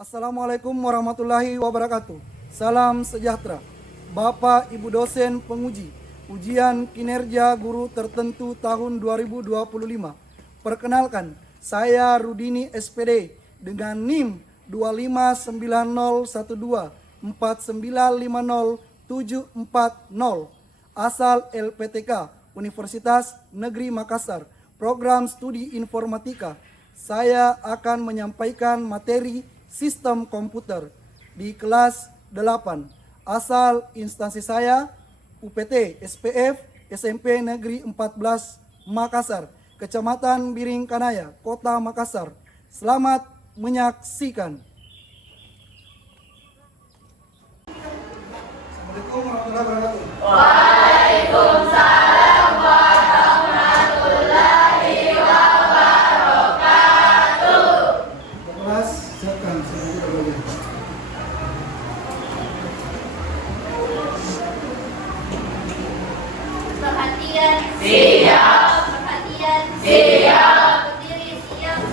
Assalamualaikum warahmatullahi wabarakatuh. Salam sejahtera. Bapak Ibu dosen penguji ujian kinerja guru tertentu tahun 2025. Perkenalkan, saya Rudini SPD dengan NIM 2590124950740, asal LPTK Universitas Negeri Makassar, program studi informatika. Saya akan menyampaikan materi sistem komputer di kelas 8. Asal instansi saya UPT SPF SMP Negeri 14 Makassar, Kecamatan Biring Kanaya, Kota Makassar. Selamat menyaksikan. Assalamualaikum warahmatullahi wabarakatuh. Waalaikumsalam warahmatullahi wabarakatuh. Kelas siapkan semuanya berbagai. Perhatian siap. Perhatian siap. Berdiri siap.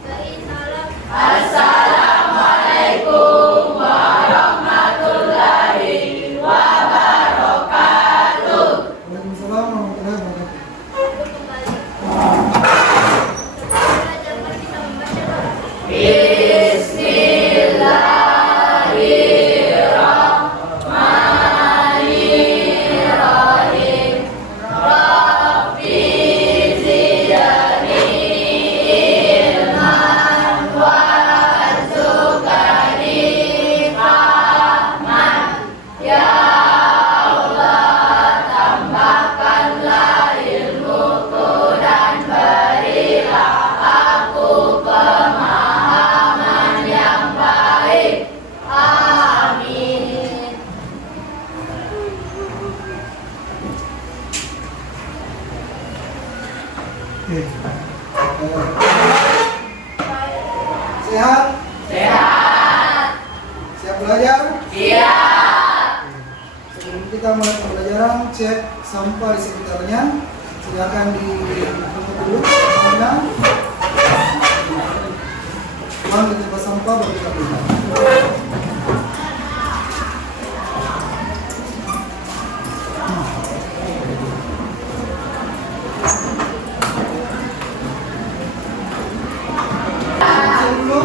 Baiklah. Assalamualaikum warahmatullahi wabarakatuh. Waalaikumsalam warahmatullahi wabarakatuh. Kembali. Belajar kita membaca doa. Bismillahirrahmanirrahim. Rabbi zidni ilman warzuqni fahman. Ya Allah, tambahkanlah ilmuku dan berilah aku pemahaman yang baik. Amin. Oke. Sehat? Sehat. Siap belajar? Siap. Sebelum kita mulai pembelajaran, cek sampah di sekitarnya. Silakan ditutup dulu. Kemudian, buang di tempat sampah baru kita buka. Cek dulu.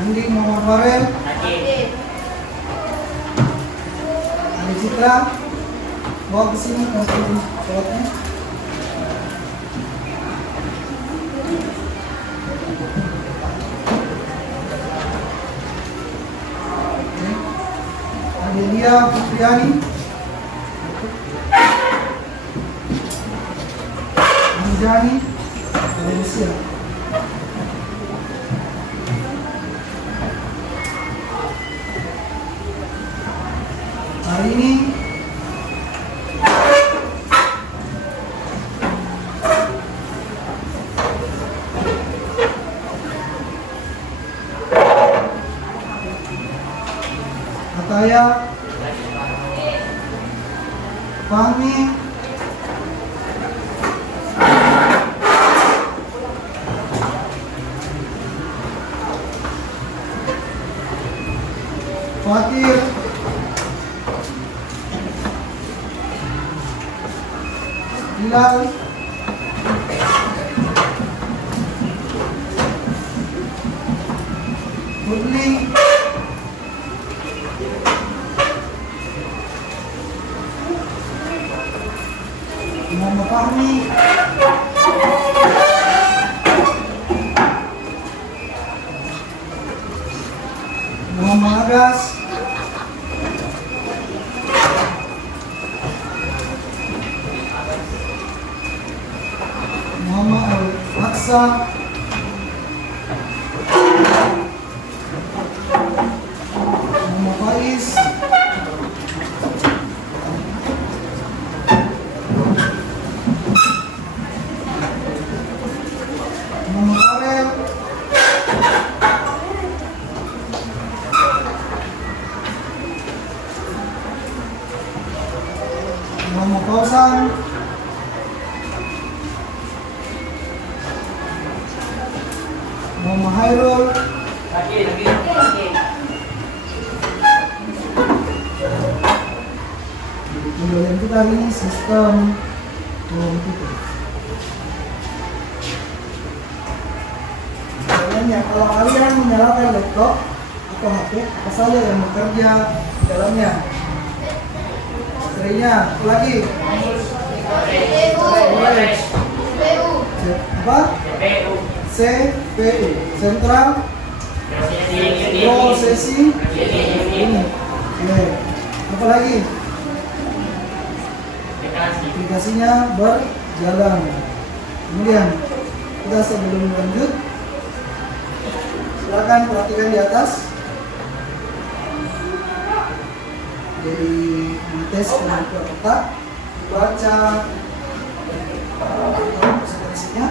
Andi Muhammad Farel, Andi Citra, bawa ke sini kasih sholatnya. Oke. Adelia Fitriani, Anjani, Valencia. Hari ini Ataya, Fahmi, Fatir, Hilal, Hudli, Muhammad Fahmi, Muhammad Agas, Muhammad Al-Aqsa, Muhammad Faiz, Muhammad Arel, Muhammad Fauzan, Muhammad Hairul. Lagi. Kemudian kita hari ini sistem komputer. Caranya kalau kalian menyalakan laptop atau HP, apa saja yang bekerja di dalamnya? Baterainya, apa lagi? Storage. Apa? CPU. Central Processing Unit. Oke. Apa lagi? Aplikasinya berjalan. Kemudian kita sebelum lanjut, silakan perhatikan di atas. Jadi tes kemampuan otak, baca presentasinya.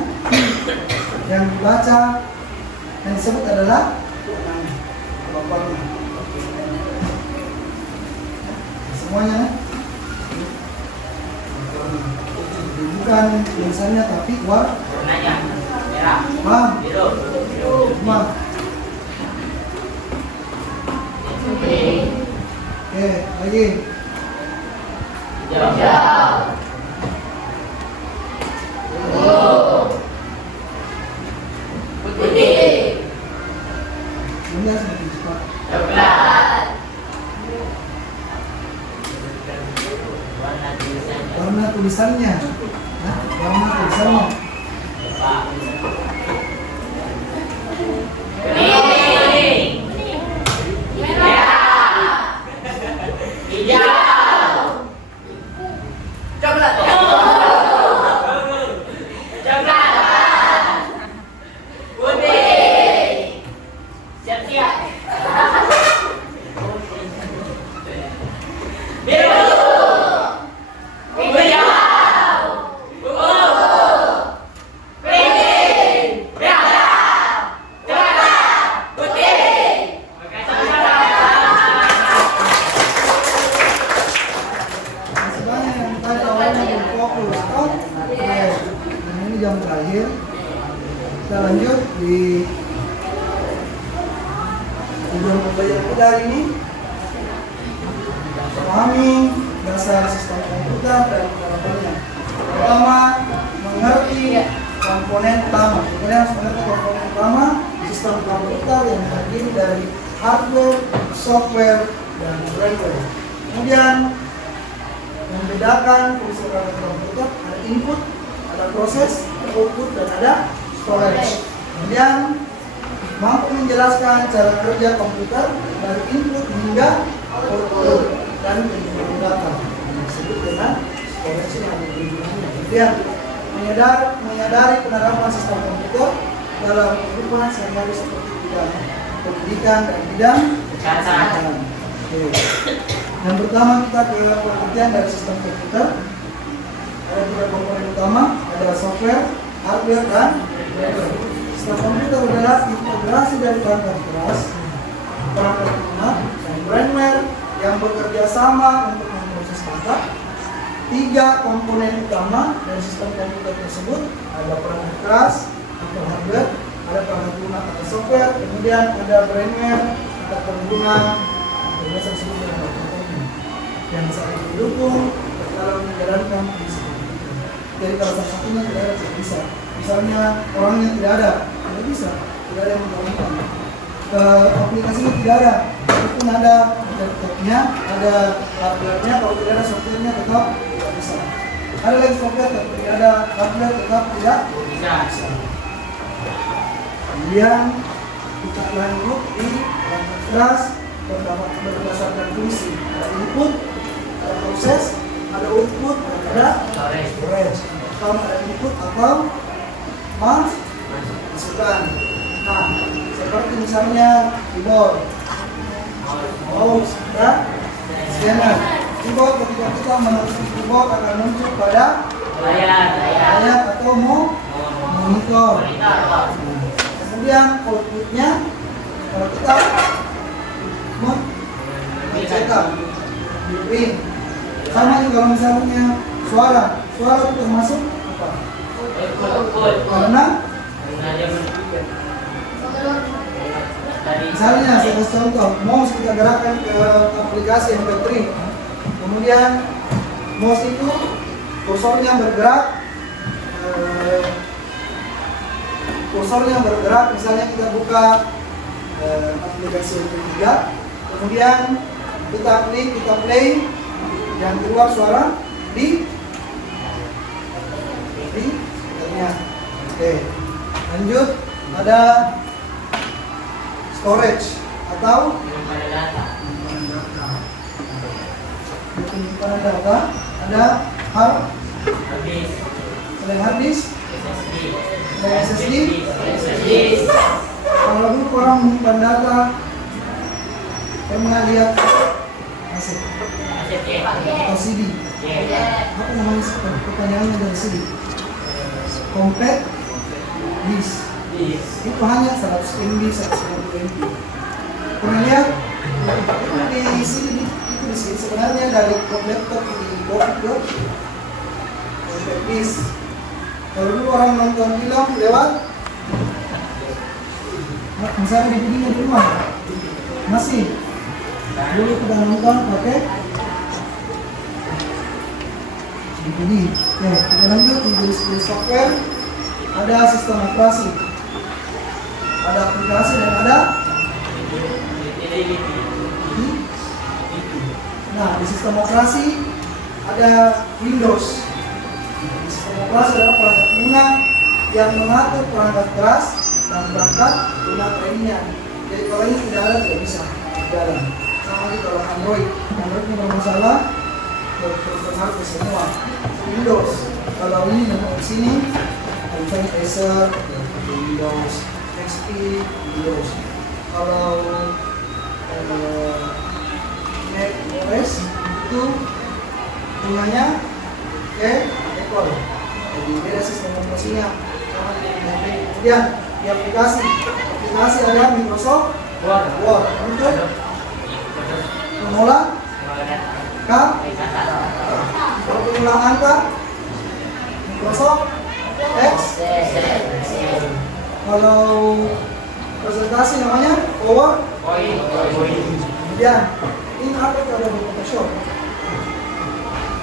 Yang dibaca yang disebut adalah kemampuannya. Semuanya bukan tulisannya tapi Warnanya merah, biru. Oke, lagi. Hijau. Putih. Ini semakin cepat. Coklat. Warna tulisannya. Nah, warna tulisannya. Kuning. Merah. Hijau. Coklat. Coklat. Putih. Siap-siap. Biru. Hijau. Jam terakhir, kita lanjut di tujuan pembelajaran kita hari ini. Pahami dasar sistem komputer dan penerapannya. Pertama, mengerti komponen utama. Kalian harus mengerti komponen utama sistem komputer yang terdiri dari hardware, software, dan firmware. Kemudian membedakan fungsi komputer, ada input, ada proses, ada output, dan ada storage. Kemudian mampu menjelaskan cara kerja komputer dari input hingga output dan penyimpanan data yang disebut dengan storage yang ada di dalamnya. Kemudian menyadari penerapan sistem komputer dalam kehidupan sehari-hari seperti bidang pendidikan dan bidang kesehatan. Oke. Yang pertama kita ke pengertian dari sistem komputer. Ada tiga komponen utama, adalah software, hardware, dan firmware. Sistem komputer adalah integrasi dari perangkat keras, perangkat lunak, dan firmware yang bekerja sama untuk memproses data. Tiga komponen utama dari sistem komputer tersebut ada perangkat keras atau hardware, ada perangkat lunak atau software, kemudian ada firmware atau pengguna yang biasa disebut dengan komponen yang saling mendukung dalam menjalankan fungsi. Jadi kalau salah satunya tidak ada, tidak bisa. Misalnya orangnya tidak ada, tidak bisa, tidak ada yang menjalankan. Aplikasinya tidak ada, walaupun ada laptopnya, ada hardware-nya, kalau tidak ada software-nya tetap tidak bisa. Ada lagi software, tapi tidak ada hardware tetap tidak bisa. Kemudian kita lanjut di perangkat keras berdasarkan fungsi. Ada input, ada proses, ada output, ada storage. Atau ada input atau masukan. Nah, seperti misalnya keyboard, mouse, dan scanner. Keyboard ketika kita mengetik keyboard akan muncul pada layar atau monitor. Kemudian outputnya kalau kita mencetak di print. Sama juga kalau misalnya suara itu termasuk apa? Karena Misalnya saya kasih contoh, mouse kita gerakkan ke aplikasi MP3. Kemudian mouse itu kursornya bergerak, misalnya kita buka aplikasi MP3, kemudian kita klik, kita play, yang keluar suara di speakernya. Oke, lanjut ada storage atau penyimpanan data, ada selain hard disk, ada SSD. Kalau dulu orang menyimpan data, pernah lihat kaset atau CD. Apa namanya pertanyaannya dari CD? Compact disk. Itu hanya 100 MB, 150 MB. Pernah lihat? Itu di sini, itu di sini sebenarnya dari laptop di copy ke compact disk. Kalau dulu orang nonton film lewat, misalnya DVD-nya di rumah, masih dulu kita nonton pakai DVD. Oke, kita lanjut di jenis software. Ada sistem operasi, ada aplikasi, dan ada nah, di sistem operasi ada Windows. Di sistem operasi adalah perangkat lunak yang mengatur perangkat keras dan perangkat lunak lainnya. Jadi kalau ini tidak ada, tidak bisa jalan. Sama lagi kalau Android ini bermasalah, berpengaruh ke semua. Windows, kalau ini nomor di sini, misalnya Acer, Windows, XP, Windows. Kalau Mac OS itu bunganya Apple. Jadi beda sistem operasinya. Kemudian di aplikasi ada Microsoft Word untuk mengolah kalau pengulangan angka Microsoft Excel. Kalau presentasi namanya PowerPoint. Kemudian ini apa itu ada di Photoshop.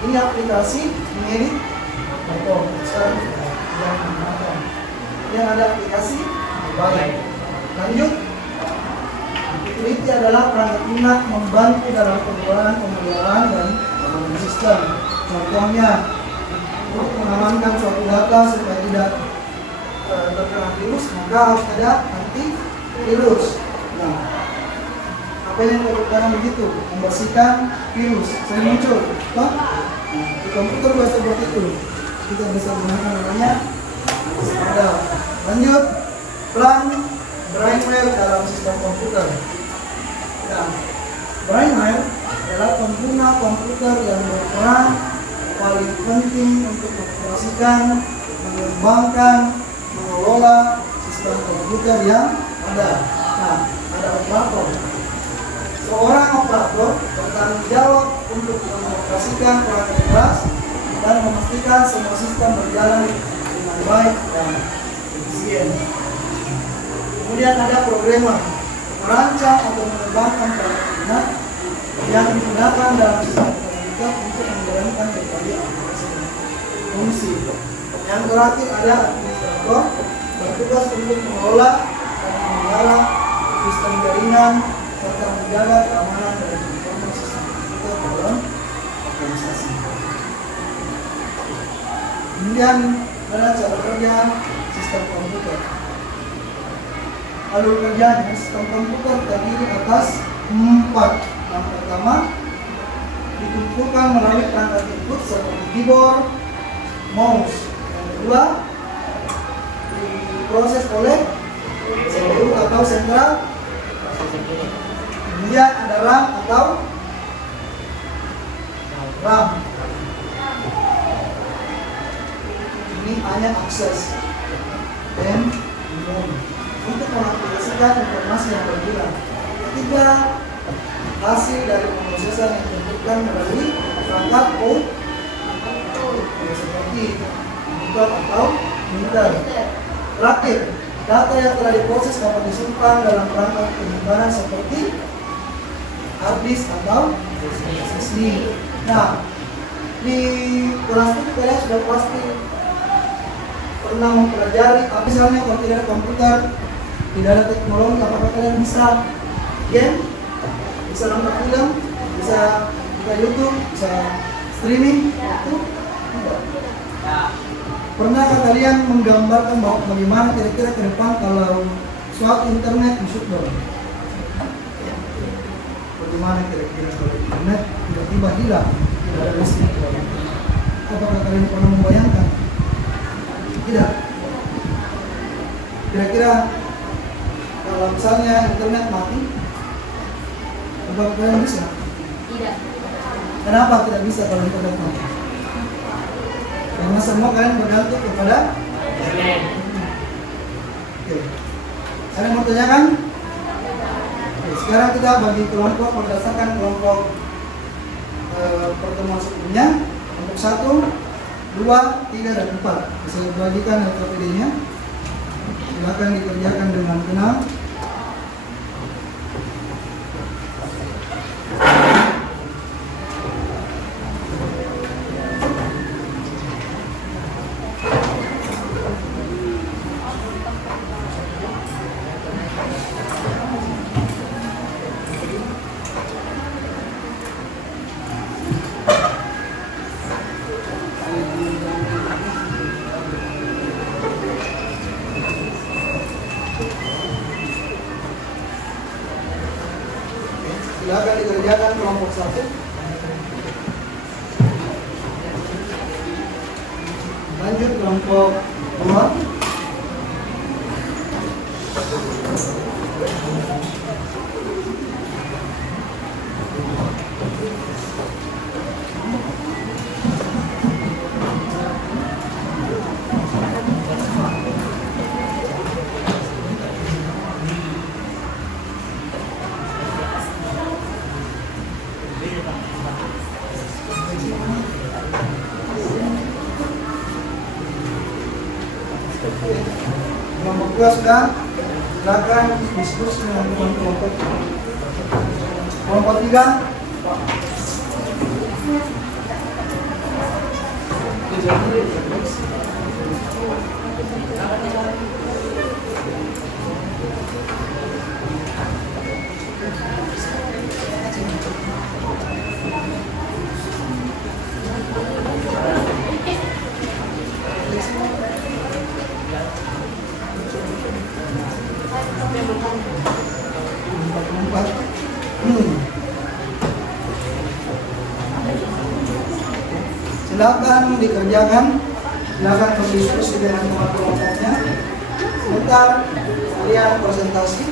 Ini aplikasi mengedit foto. Sekarang yang ada aplikasi baik. Lanjut, utility adalah perangkat lunak membantu dalam pemeliharaan dan pengelolaan sistem. Contohnya, untuk mengamankan suatu data supaya tidak terkena virus, maka harus ada antivirus. Nah, apa yang berkaitan begitu? Membersihkan virus. Sering muncul, nah, di komputer bisa seperti itu. Kita bisa gunakan namanya ada. Lanjut, plan brainware dalam sistem komputer. Nah, brainware adalah pengguna komputer yang berperan paling penting untuk mengoperasikan, mengembangkan, mengelola sistem komputer yang ada. Nah, ada operator. Seorang operator bertanggung jawab untuk mengoperasikan perangkat keras dan memastikan semua sistem berjalan dengan baik dan efisien. Kemudian ada programmer, merancang atau mengembangkan perangkat lunak yang digunakan dalam sistem komputer untuk menjalankan berbagai aplikasi fungsi. Yang terakhir ada administrator, bertugas untuk mengelola dan memelihara sistem jaringan serta menjaga keamanan dan performa sistem komputer dalam organisasi. Kemudian ada cara kerja sistem komputer. Alur kerjanya, sistem komputer terdiri atas 4. Yang pertama, dikumpulkan melalui perangkat input seperti keyboard, mouse. Yang kedua, diproses oleh CPU atau sentral. Kemudian ada RAM atau RAM. Ini hanya akses dan untuk mengaplikasikan informasi yang berbeda. Ketiga, hasil dari pemrosesan yang ditentukan melalui perangkat seperti komputer atau printer. Terakhir, data yang telah diproses dapat disimpan dalam perangkat penyimpanan seperti hard disk atau SSD. Nah, di kelas itu kalian sudah pasti pernah mempelajari, tapi misalnya kalau tidak ada komputer, tidak ada teknologi, apakah kalian bisa game, bisa nonton film, bisa buka YouTube, bisa streaming? Itu tidak. Pernahkah kalian menggambarkan bahwa bagaimana kira-kira ke depan kalau suatu internet di shutdown? Bagaimana kira-kira kalau internet tiba-tiba hilang, tidak ada listrik? Apakah kalian pernah membayangkan? Tidak. Kira-kira kalau misalnya internet mati, apakah kalian bisa? Tidak. Kenapa tidak bisa kalau internet mati? Karena semua kalian bergantung kepada Internet. Oke. Ada yang mau tanyakan? Oke, sekarang kita bagi kelompok berdasarkan kelompok pertemuan sebelumnya. Untuk 1, 2, 3, dan 4. Bisa dibagikan LKPD-nya. Silakan dikerjakan dengan tenang. Silakan dikerjakan kelompok 1. Lanjut kelompok 2. Kelompok 2 sudah. Silakan diskusi dengan kelompok. Kelompok 3. Silakan dikerjakan, silakan berdiskusi dengan kelompoknya. Sebentar, kalian presentasi.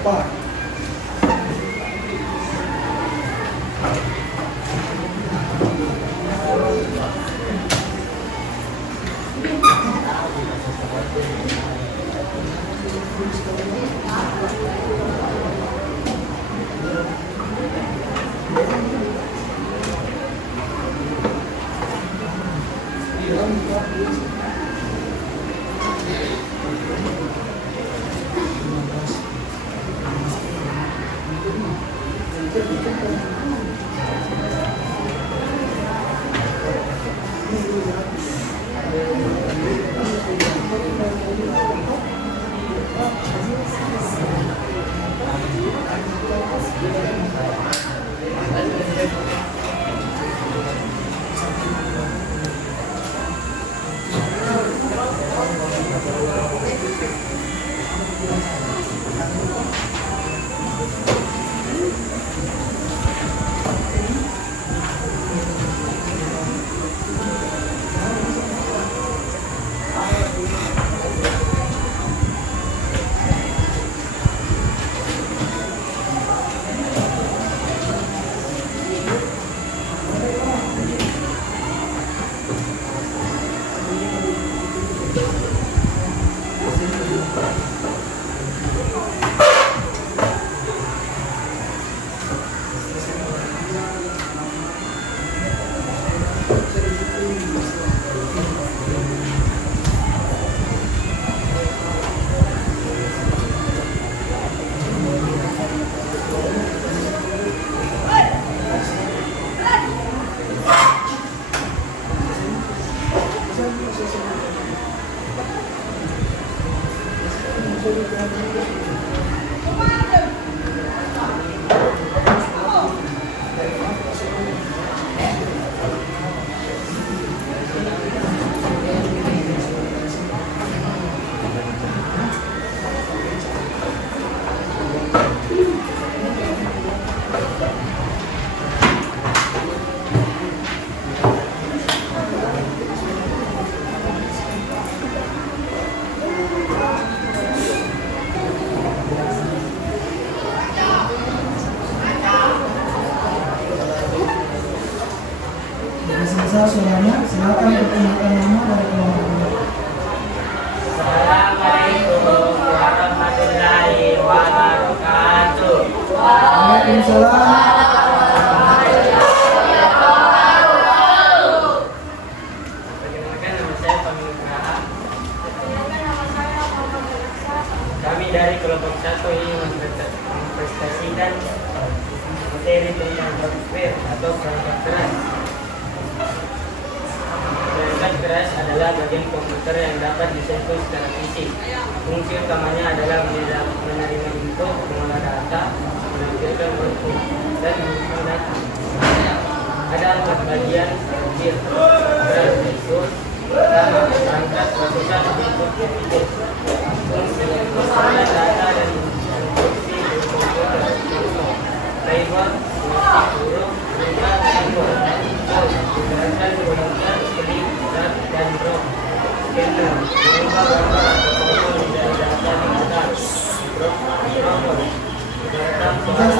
Apa? dari kelompok 1 ini mempresentasikan materi tentang software atau perangkat keras. Perangkat keras adalah bagian komputer yang dapat disentuh secara fisik. Fungsi utamanya adalah menerima input, mengolah data, menampilkan output, dan menghitung data. Ada 4 bagian hampir keras yaitu pertama, perangkat prosesor input input. Fungsi mengolah data dan instruksi komputer. Contoh, keyboard, huruf, angka, simbol, digerakkan menggunakan klik, tab, dan drop. Scanner, mengubah gambar atau foto menjadi data digital. Mikrofon, direkam suara.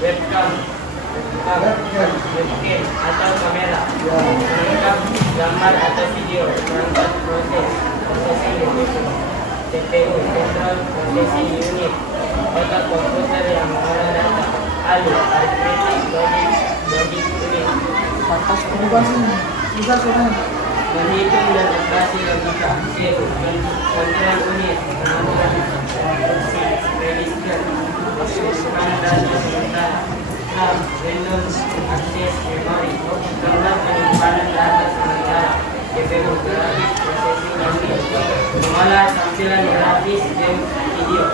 Webcam, webcam atau kamera, merekam gambar atau video. Perangkat processing unit, CPU, Central Processing Unit, otak komputer yang mengolah data. ALU, Arithmetic Logic Unit, Atas perubahan sini. Bisa soalnya. menghitung dan operasi logika. CPU, Control Unit, pengambilan instruksi. Register, menyimpan data sementara. RAM, Windows, akses memori, tempat penyimpanan data sementara. CPU, Graphic Processing Unit, mengolah tampilan grafis dan video.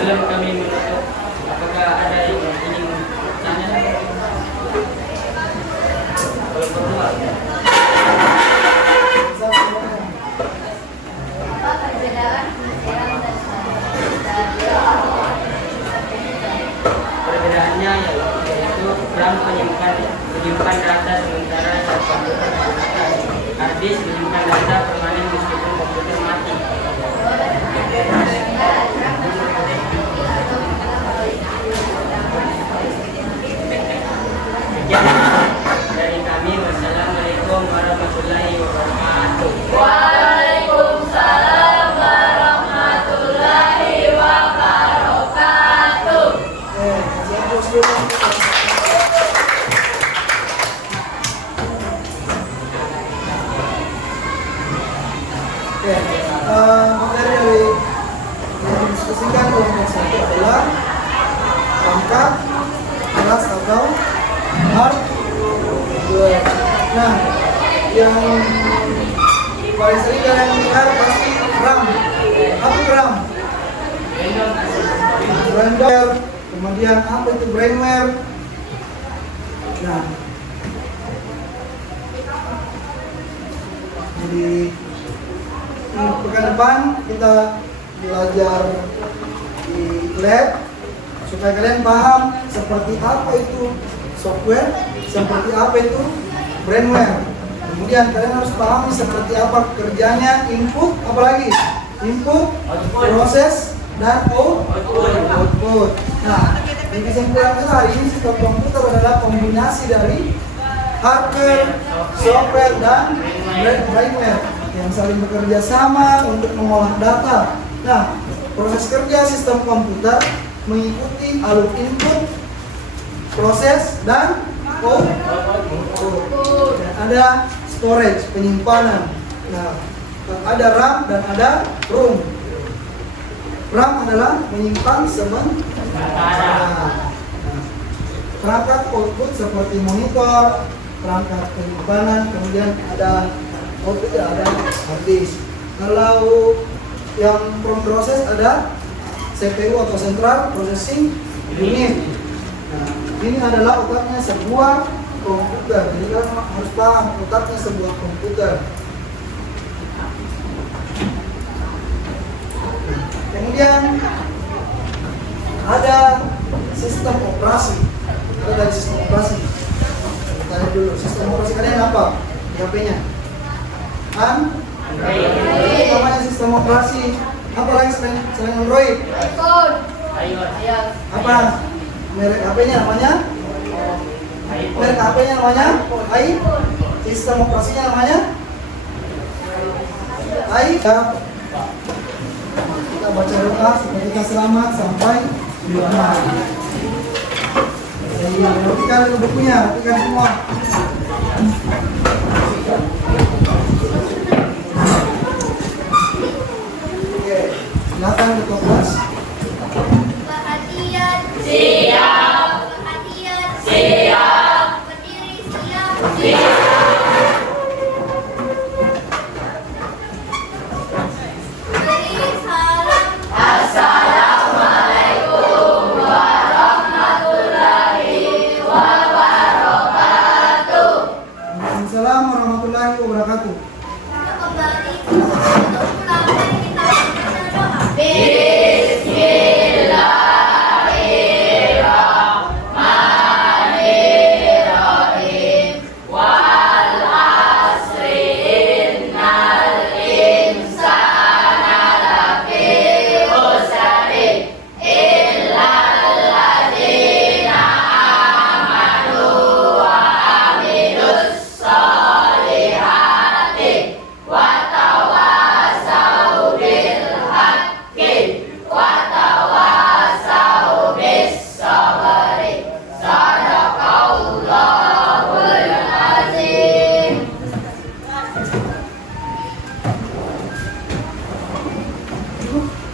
Sebelum kami menutup, apakah ada yang ingin bertanya? Kalau perlu, Bisa soalnya. perbedaannya yaitu RAM menyimpan data sementara saat komputer digunakan. Hard disk menyimpan data permanen meskipun komputer mati. Sekian dari kami. Wassalamualaikum warahmatullahi wabarakatuh. Waalaikumsalam warahmatullahi wabarakatuh. Siap bos dulu. Oke, materi dari yang didiskusikan kelompok 1 adalah perangkat keras atau hardware. Nah, yang paling sering kalian dengar pasti RAM. Apa itu RAM? Brainware. Kemudian apa itu brainware? Nah, jadi pekan depan kita belajar di lab supaya kalian paham seperti apa itu software, seperti apa itu brainware. Kemudian kalian harus pahami seperti apa kerjanya input, apalagi input, proses, dan output. Nah, di kesimpulan kita hari ini sistem komputer adalah kombinasi dari hardware, software, dan brainware yang saling bekerja sama untuk mengolah data. Nah, proses kerja sistem komputer mengikuti alur input, proses, dan output. Dan ada storage, penyimpanan. Nah, ada RAM dan ada ROM. RAM adalah menyimpan sementara. Perangkat output seperti monitor, perangkat penyimpanan, kemudian ada output, ada hard disk. Kalau yang proses ada CPU atau Central Processing Unit. Nah, ini adalah otaknya sebuah komputer. Jadi kalian harus paham otaknya sebuah komputer. Kemudian ada operasi. Itu dari sistem operasi. Kita lihat dulu, sistem operasi kalian apa di HP-nya? Android. Namanya sistem operasi. Apa lagi selain Android? iPhone. Apa? Merek HP-nya namanya? Merek HP-nya namanya? iPhone. Sistem operasinya namanya? iPhone. Kita baca doa supaya kita selamat sampai di rumah. Jadi, rapikan itu bukunya, rapikan semua. Oke, silakan ketua kelas. Perhatian. Siap. Perhatian. Siap. Berdiri siap. Siap.